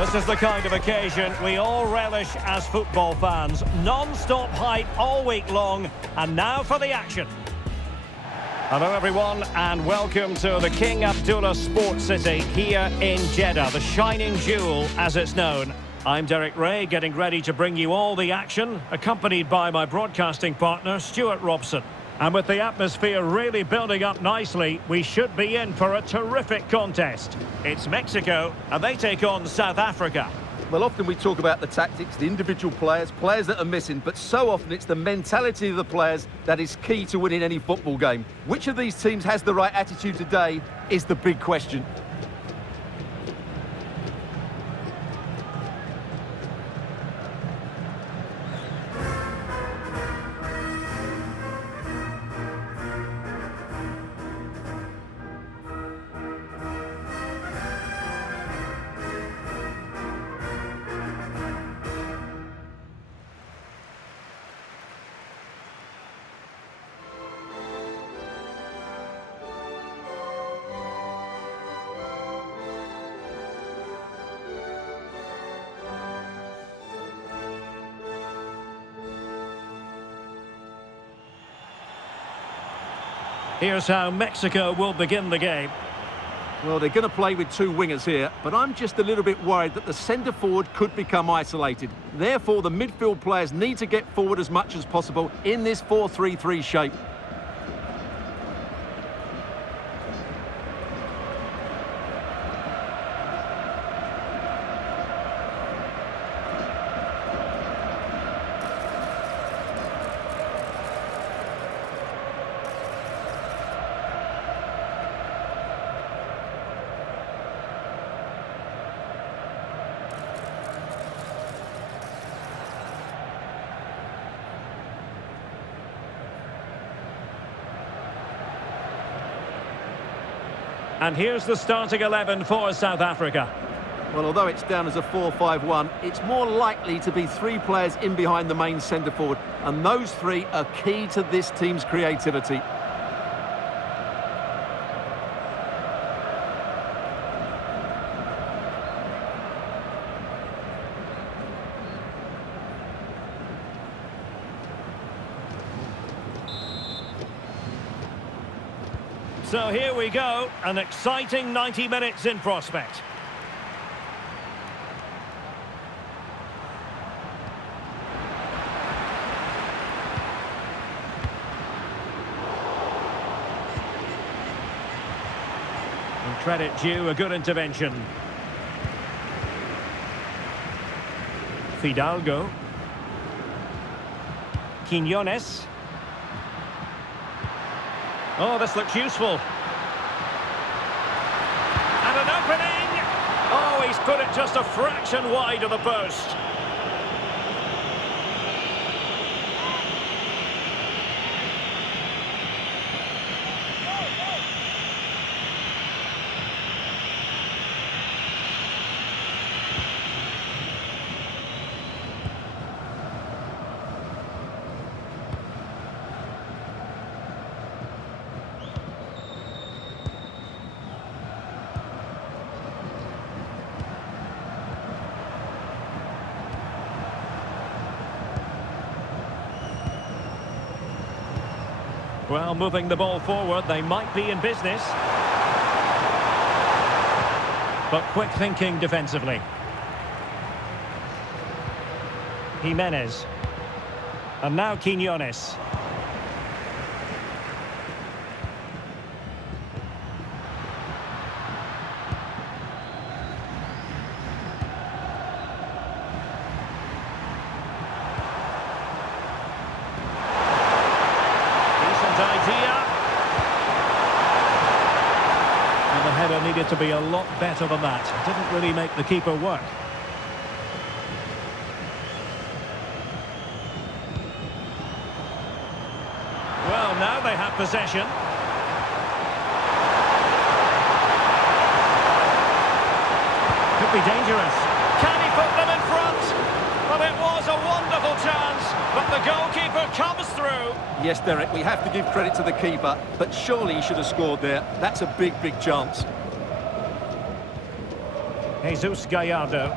This is the kind of occasion we all relish as football fans. Non-stop hype all week long, and now for the action. Hello everyone, and welcome to the King Abdullah Sports City here in Jeddah, the shining jewel as it's known. I'm Derek Ray, getting ready to bring you all the action, accompanied by my broadcasting partner, Stuart Robson. And with the atmosphere really building up nicely, we should be in for a terrific contest. It's Mexico, and they take on South Africa. Well, often we talk about the tactics, the individual players that are missing, but so often it's the mentality of the players that is key to winning any football game. Which of these teams has the right attitude today is the big question. Here's how Mexico will begin the game. Well, they're going to play with two wingers here, but I'm just a little bit worried that the centre forward could become isolated. Therefore, the midfield players need to get forward as much as possible in this 4-3-3 shape. And here's the starting 11 for South Africa. Well, although it's down as a 4-5-1, it's more likely to be three players in behind the main centre forward, and those three are key to this team's creativity. So here we go, an exciting 90 minutes in prospect. And credit due, a good intervention. Fidalgo. Jimenez. Oh, this looks useful. And an opening! Oh, he's put it just a fraction wide of the post. Well, moving the ball forward, they might be in business. But quick thinking defensively. Jimenez. And now Jimenez. Needed to be a lot better than that. Didn't really make the keeper work. Well, now they have possession. Could be dangerous. Can he put them in front? Well, it was a wonderful chance, but the goalkeeper comes through. Yes, Derek, we have to give credit to the keeper, but surely he should have scored there. That's a big, big chance. Jesus Gallardo.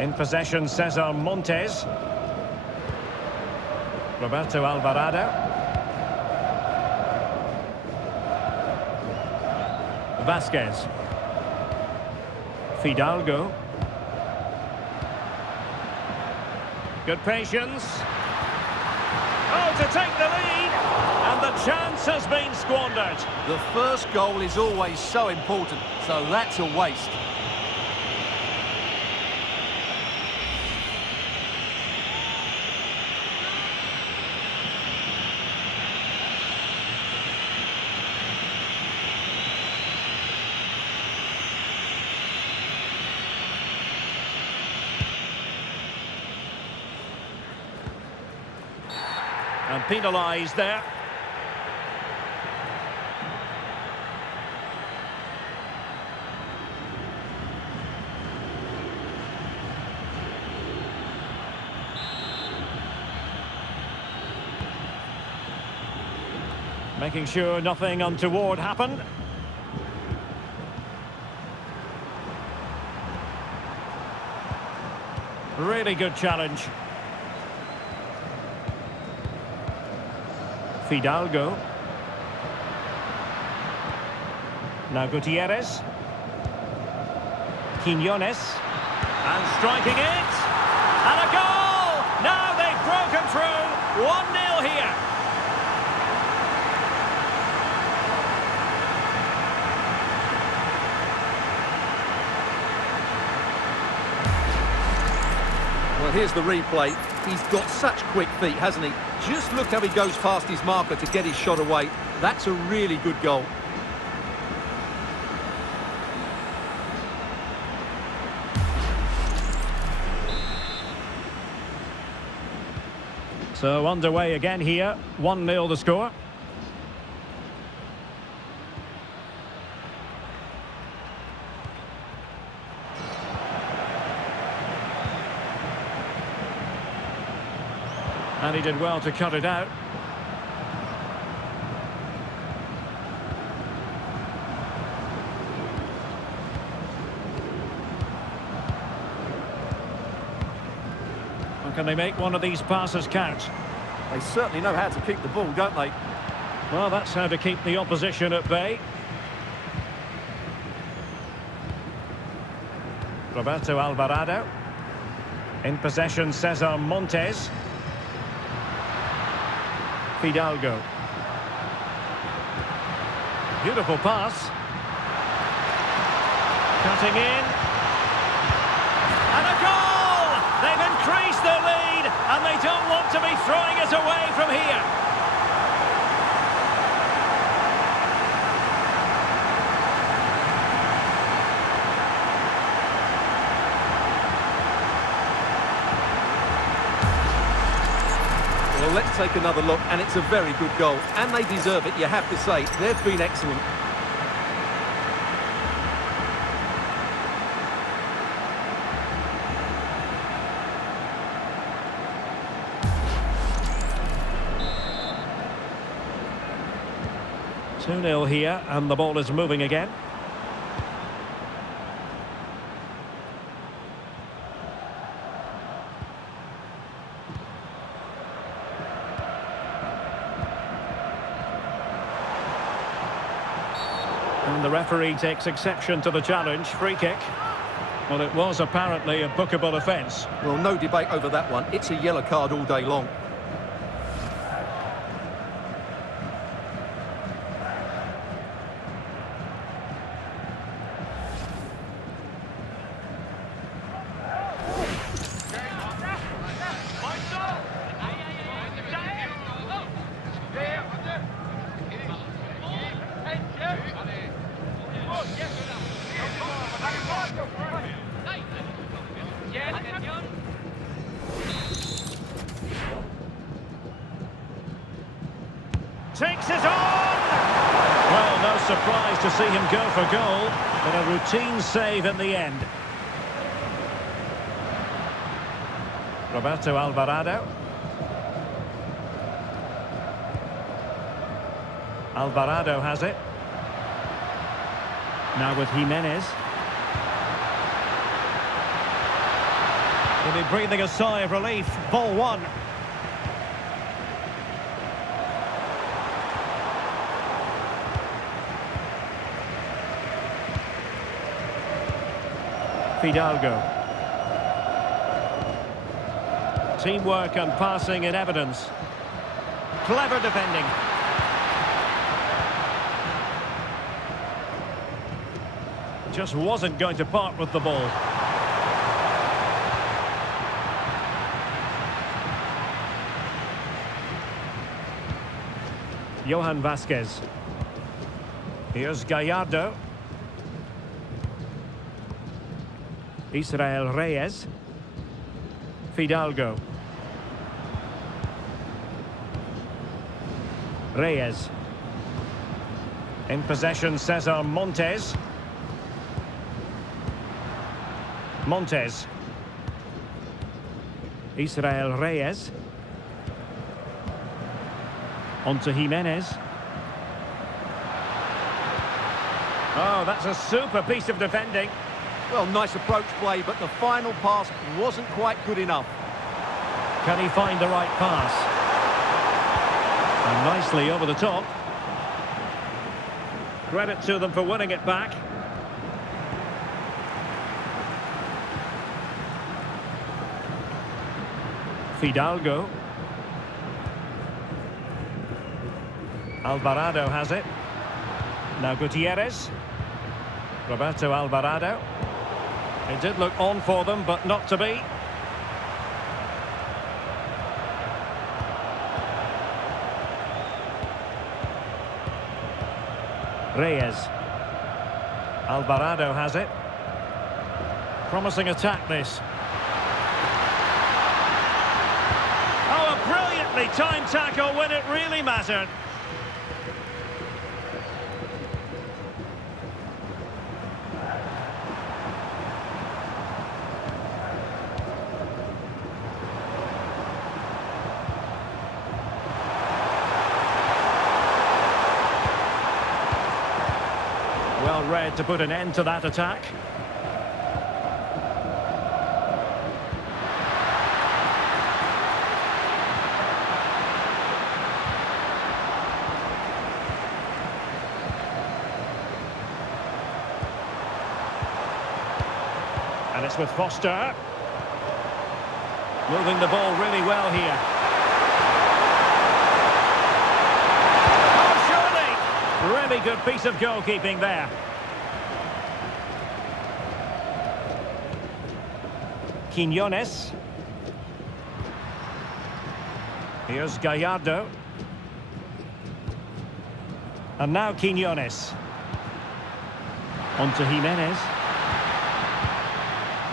In possession, Cesar Montes. Roberto Alvarado. Vasquez. Fidalgo. Good patience. Oh, to take the lead. And the chance has been squandered. The first goal is always so important, so that's a waste. And penalised there. Making sure nothing untoward happened. Really good challenge. Fidalgo. Now Gutierrez. Jimenez. And striking it. And a goal! Now they've broken through. 1-0 here. Well, here's the replay. He's got such quick feet, hasn't he? Just look how he goes past his marker to get his shot away. That's a really good goal. So underway again here. 1-0 the score. And he did well to cut it out. How can they make one of these passes count? They certainly know how to keep the ball, don't they? Well, that's how to keep the opposition at bay. Roberto Alvarado. In possession, Cesar Montes. Fidalgo. Beautiful pass. Cutting in. And a goal! They've increased their lead, and they don't want to be throwing it away from here. Well, let's take another look, and it's a very good goal. And they deserve it, you have to say. They've been excellent. Two 2-0 here, and the ball is moving again. And the referee takes exception to the challenge. Free kick. Well, it was apparently a bookable offence. Well, no debate over that one. It's a yellow card all day long. Takes it on! Well, no surprise to see him go for goal, but a routine save in the end. Roberto Alvarado. Alvarado has it. Now with Jimenez. He'll be breathing a sigh of relief. Ball one. Fidalgo. Teamwork and passing in evidence. Clever defending. Just wasn't going to part with the ball. Johan Vasquez. Here's Gallardo. Israel Reyes. Fidalgo. Reyes. In possession, Cesar Montes. Montes. Israel Reyes. On to Jimenez. Oh, that's a super piece of defending. Well, nice approach play, but the final pass wasn't quite good enough. Can he find the right pass? And nicely over the top. Credit to them for winning it back. Fidalgo. Alvarado has it. Now Gutierrez. Roberto Alvarado. It did look on for them, but not to be. Reyes. Alvarado has it. Promising attack, this. Oh, a brilliantly timed tackle when it really mattered. Well read to put an end to that attack. And it's with Foster. Moving the ball really well here. Oh, surely! Really good piece of goalkeeping there. Jimenez. Here's Gallardo. And now Jimenez. On to Jimenez.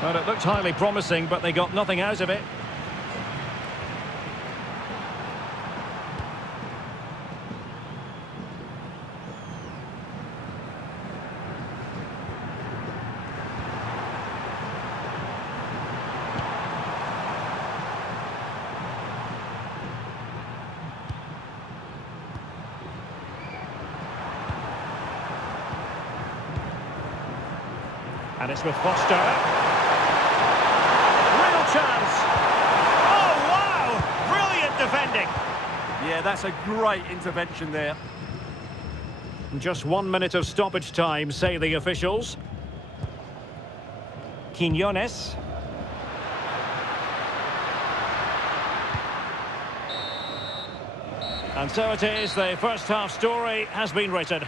Well, it looked highly promising, but they got nothing out of it. And it's with Foster. Real chance. Oh, wow! Brilliant defending. Yeah, that's a great intervention there. Just 1 minute of stoppage time, say the officials. Jimenez. And so it is, the first half story has been written.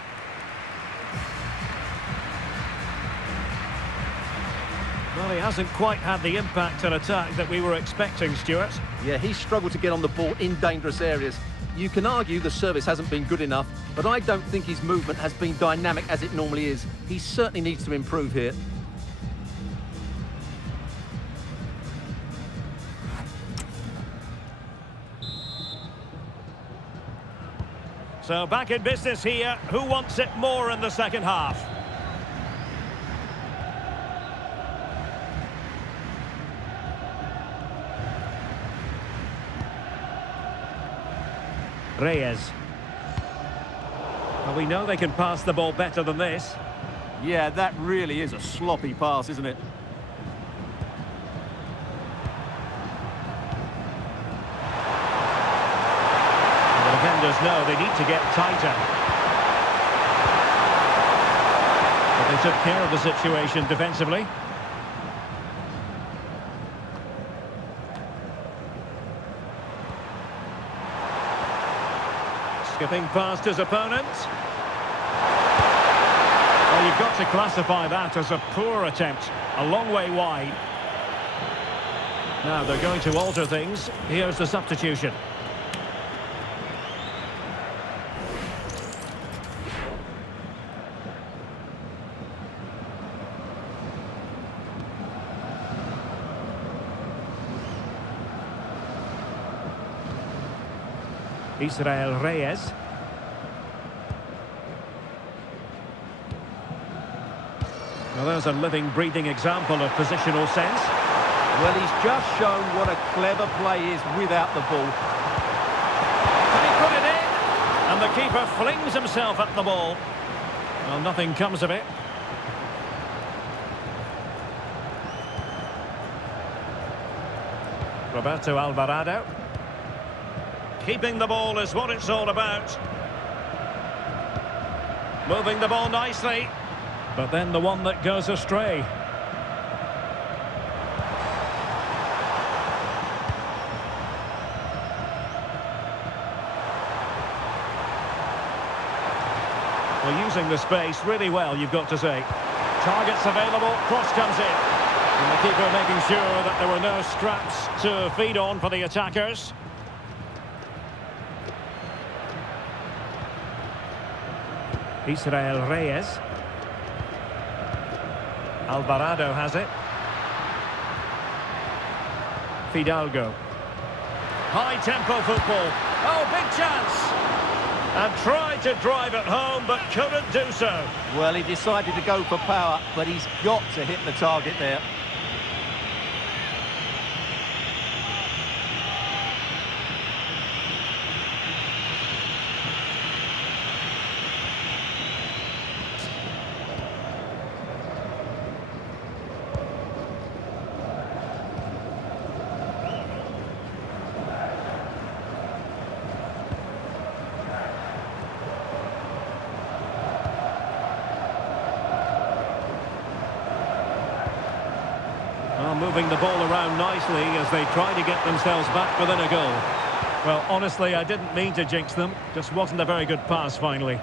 Well, he hasn't quite had the impact and attack that we were expecting, Stuart. Yeah, he struggled to get on the ball in dangerous areas. You can argue the service hasn't been good enough, but I don't think his movement has been dynamic as it normally is. He certainly needs to improve here. So back in business here. Who wants it more in the second half? Reyes. Well, we know they can pass the ball better than this. Yeah, that really is a sloppy pass, isn't it? defenders know they need to get tighter. But they took care of the situation defensively. Skipping past his opponent. Well, you've got to classify that as a poor attempt. A long way wide. Now they're going to alter things. Here's the substitution. Israel Reyes. Well, there's a living, breathing example of positional sense. Well, he's just shown what a clever play is without the ball. Can he put it in? And the keeper flings himself at the ball. Well, nothing comes of it. Roberto Alvarado. Keeping the ball is what it's all about. Moving the ball nicely. But then the one that goes astray. Well, using the space really well, you've got to say. Targets available, cross comes in. And the keeper making sure that there were no scraps to feed on for the attackers. Israel Reyes. Alvarado has it. Fidalgo. High-tempo football. Oh, big chance! And tried to drive it home, but couldn't do so. Well, he decided to go for power, but he's got to hit the target there. Moving the ball around nicely as they try to get themselves back within a goal. Well, honestly, I didn't mean to jinx them. Just wasn't a very good pass, finally.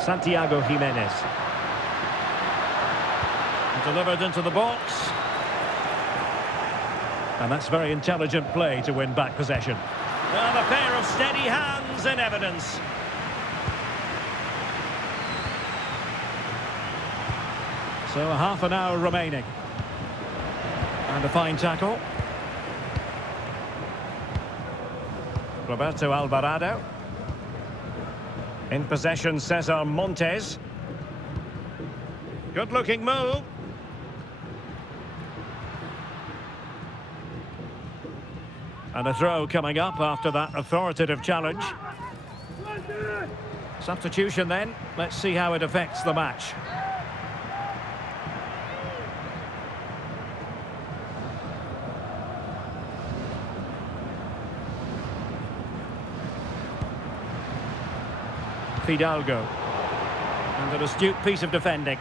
Santiago Jimenez. Delivered into the box. And that's very intelligent play to win back possession. And a pair of steady hands in evidence. So a half an hour remaining. And a fine tackle. Roberto Alvarado. In possession, Cesar Montes. Good-looking move. And a throw coming up after that authoritative challenge. Substitution then. Let's see how it affects the match. Fidalgo. And an astute piece of defending.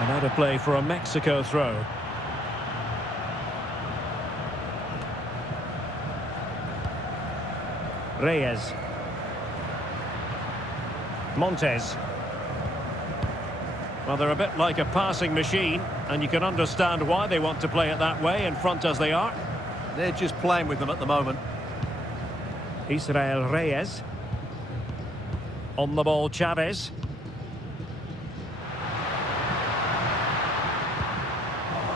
Another play for a Mexico throw. Reyes. Montes. Well, they're a bit like a passing machine, and you can understand why they want to play it that way, in front as they are. They're just playing with them at the moment. Israel Reyes. On the ball, Chavez.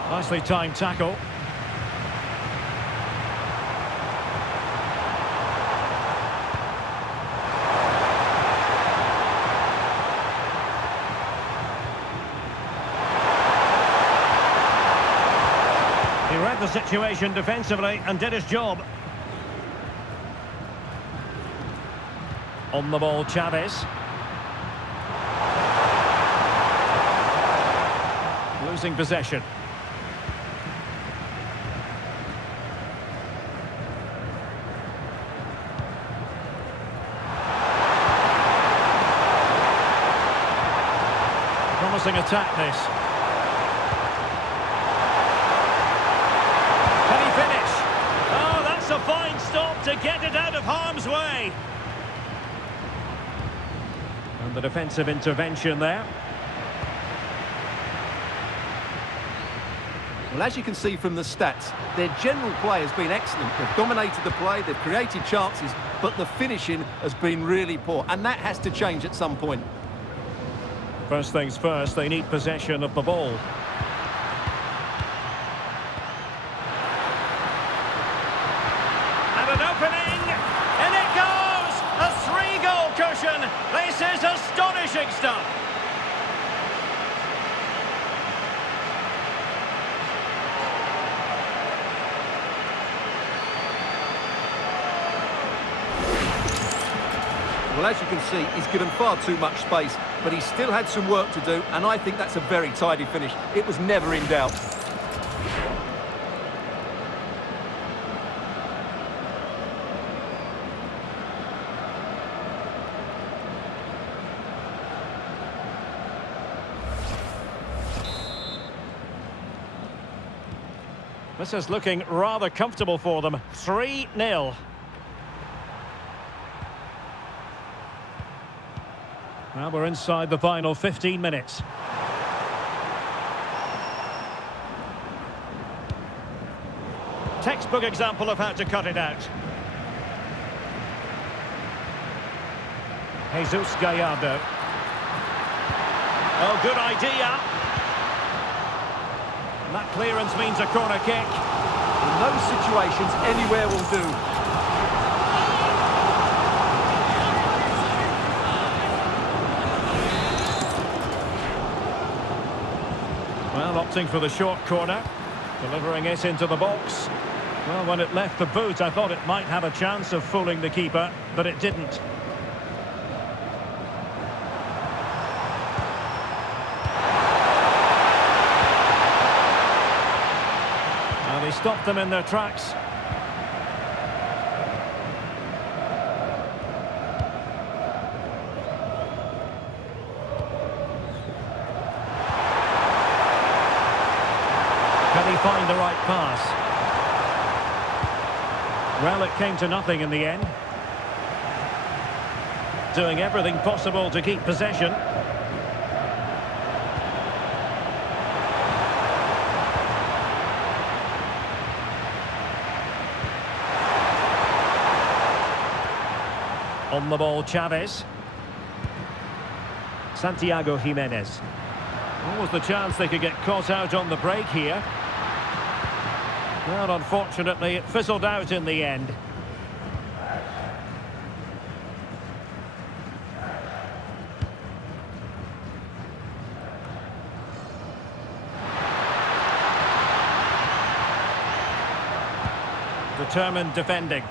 Nicely timed tackle. He read the situation defensively and did his job. On the ball, Chavez. Losing possession. Promising attack, this. Can he finish? Oh, that's a fine stop to get it out of harm's way. And the defensive intervention there. Well, as you can see from the stats, their general play has been excellent. They've dominated the play, they've created chances, but the finishing has been really poor, and that has to change at some point. First things first, they need possession of the ball. And an opening, and it goes! A 3-goal cushion! This is astonishing stuff! Well, as you can see, he's given far too much space, but he still had some work to do, and I think that's a very tidy finish. It was never in doubt. This is looking rather comfortable for them. 3-0. Now we're inside the final 15 minutes. Textbook example of how to cut it out. Jesus Gallardo. Oh, good idea. And that clearance means a corner kick. In those situations, anywhere will do. Well, opting for the short corner, delivering it into the box. Well, when it left the boot, I thought it might have a chance of fooling the keeper, but it didn't. Now they stopped them in their tracks. Can he find the right pass? Well, it came to nothing in the end. Doing everything possible to keep possession. On the ball, Chavez. Santiago Jimenez. What was the chance they could get caught out on the break here? Well, unfortunately, it fizzled out in the end. Determined defending.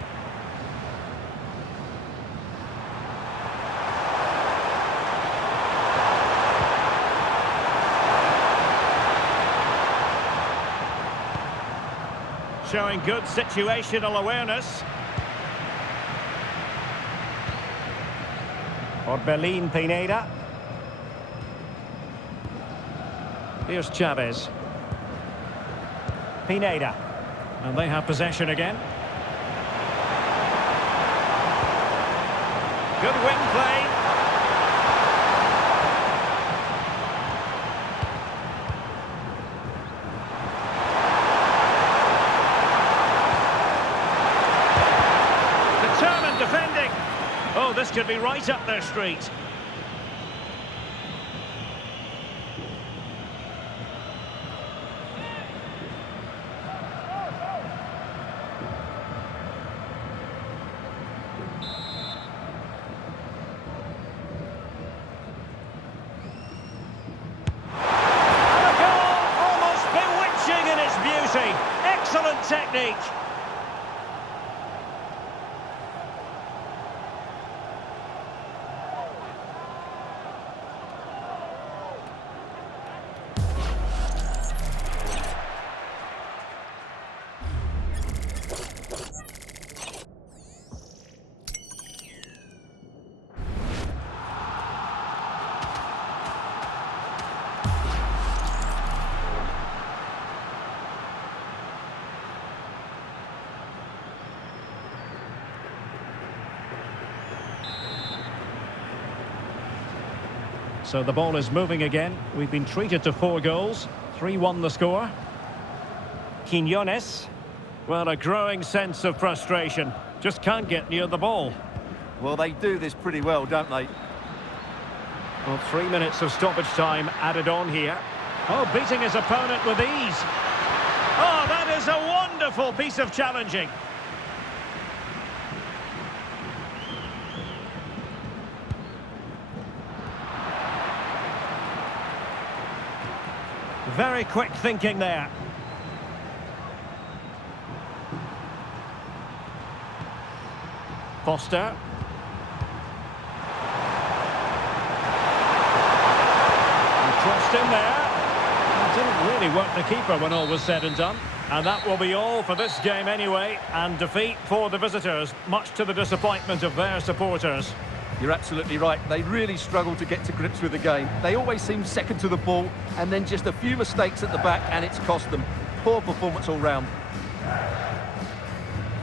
Showing good situational awareness. Orbelín Pineda. Here's Chavez. Pineda. And they have possession again. Good wing play. Defending. Oh, this could be right up their street. And a goal, almost bewitching in its beauty. Excellent technique. So the ball is moving again. We've been treated to 4 goals. 3-1 the score. Jimenez. Well, a growing sense of frustration. Just can't get near the ball. Well, they do this pretty well, don't they? Well, 3 minutes of stoppage time added on here. Oh, beating his opponent with ease. Oh, that is a wonderful piece of challenging. Very quick thinking there. Foster. Crossed in there. It didn't really work the keeper when all was said and done. And that will be all for this game anyway. And defeat for the visitors, much to the disappointment of their supporters. You're absolutely right. They really struggle to get to grips with the game. They always seem second to the ball, and then just a few mistakes at the back, and it's cost them. Poor performance all round.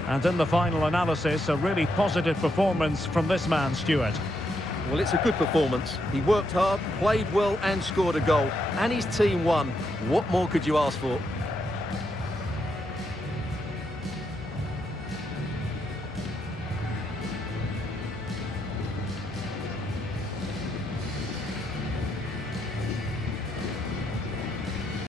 And in the final analysis, a really positive performance from this man, Stuart. Well, it's a good performance. He worked hard, played well and scored a goal. And his team won. What more could you ask for?